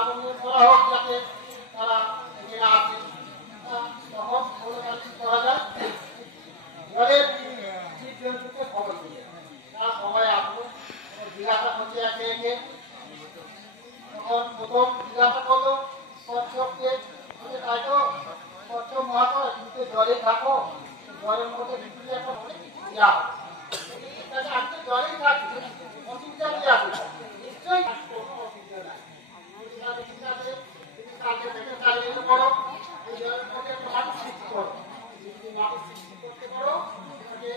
আবেদন করা হোক যাতে তারা এখানে আসে। তখন করা যায় জলের জীবজন্তুকে খবর দিলে তারা সবাই আসবো। জিজ্ঞাসা করছে একে একে। তখন প্রথম জিজ্ঞাসা করলো কচ্ছপকে, তাই তো কচ্ছপ মহাশয় তুমি তো জলে থাকো, জলের মধ্যে বিভিন্ন একটা আমি তো জলেই থাকি, অসুবিধা কি আছে? নিশ্চয়ই কোনো অসুবিধা নাই। ঠিক আছে, তুমি কালকে থেকে কাজে এসে পড়ো, এই জলের মধ্যে একটা মাটি সৃষ্টি করো। যদি মাটি সৃষ্টি করতে পারো সেটাকে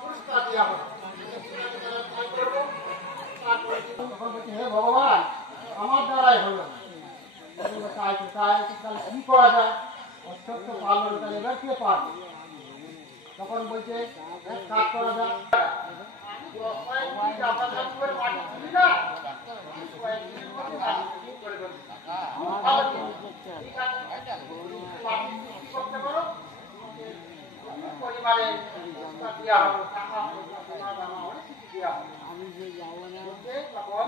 পুরস্কার দেওয়া হবে। হে ভগবান, আমার দ্বারাই হলো কি করা যায়? অত্যন্ত পারল না, এবার কে পারবে? তখন বলছে কাজ করা যায়। পরিবারে দেওয়া হবে, টাকা অনেক কিছু দেওয়া হবে। তখন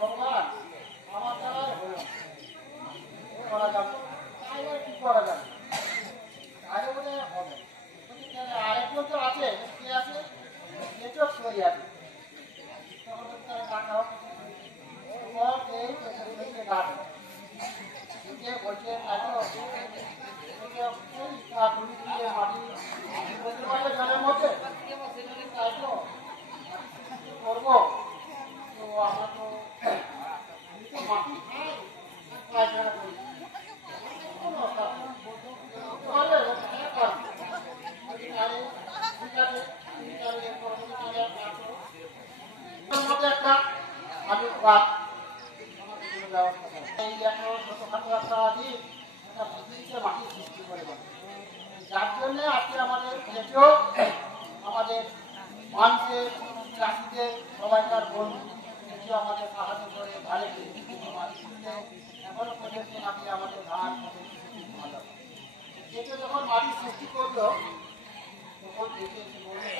ভগবান আমার দ্বারা হলো করা যাবে, কি করা যাবে? আগে বলে হবে। আরেকজন তো আছে, কে আছে? নেটওয়ার্ক সরি আছে। ডাকা হোক, বলছে জলের মধ্যে করবো তো আমার তো মাটি খাই পায়খানা করি একটা আমি মাটি সৃষ্টি করে যার জন্য আজকে আমাদের দেশেও আমাদের মানুষের চাষিদের সবাইকার বন্ধু দেশেও আমাদের সাহায্য করে ধারে এখনো পর্যন্ত নাকি আমাদের ধান ভালো। দেশে যখন মাটি সৃষ্টি করলো তখন দেশে কি হবে?